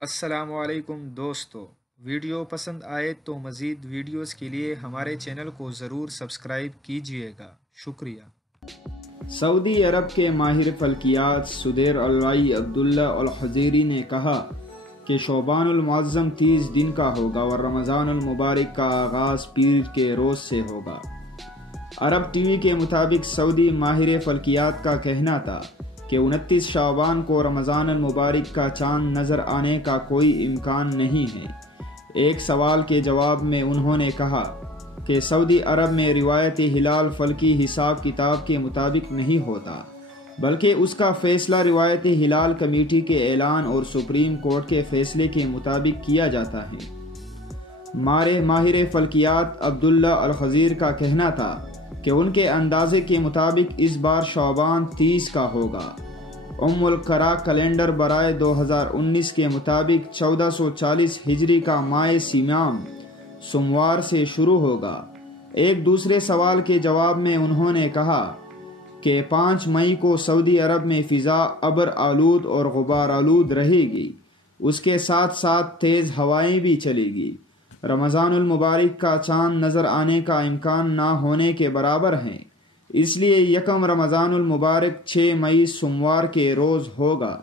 السلام علیکم دوستو، ویڈیو پسند آئے تو مزید ویڈیوز کے لیے ہمارے چینل کو ضرور سبسکرائب کیجیے گا، شکریہ۔ سعودی عرب کے ماہر فلکیات سدیر الرائی عبداللہ الحزیری نے کہا کہ شعبان المعظم 30 دن کا ہوگا اور رمضان المبارک کا آغاز پیر کے روز سے ہوگا۔ عرب ٹی وی کے مطابق سعودی ماہر فلکیات کا کہنا تھا کہ 29 شعبان کو رمضان المبارک کا چاند نظر آنے کا کوئی امکان نہیں ہے۔ ایک سوال کے جواب میں انہوں نے کہا کہ سعودی عرب میں روایتی ہلال فلکی حساب کتاب کے مطابق نہیں ہوتا، بلکہ اس کا فیصلہ روایتی ہلال کمیٹی کے اعلان اور سپریم کورٹ کے فیصلے کے مطابق کیا جاتا ہے۔ ماہر فلکیات عبداللہ الحزیر کا کہنا تھا کہ ان کے اندازے کے مطابق اس بار شعبان 30 کا ہوگا۔ القرا کیلنڈر برائے 2019 کے مطابق 1440 ہجری کا ماہ سیام سوموار سے شروع ہوگا۔ ایک دوسرے سوال کے جواب میں انہوں نے کہا کہ 5 مئی کو سعودی عرب میں فضا ابر آلود اور غبار آلود رہے گی، اس کے ساتھ ساتھ تیز ہوائیں بھی چلے گی۔ رمضان المبارک کا چاند نظر آنے کا امکان نہ ہونے کے برابر ہے، اس لیے یکم رمضان المبارک 6 مئی سوموار کے روز ہوگا۔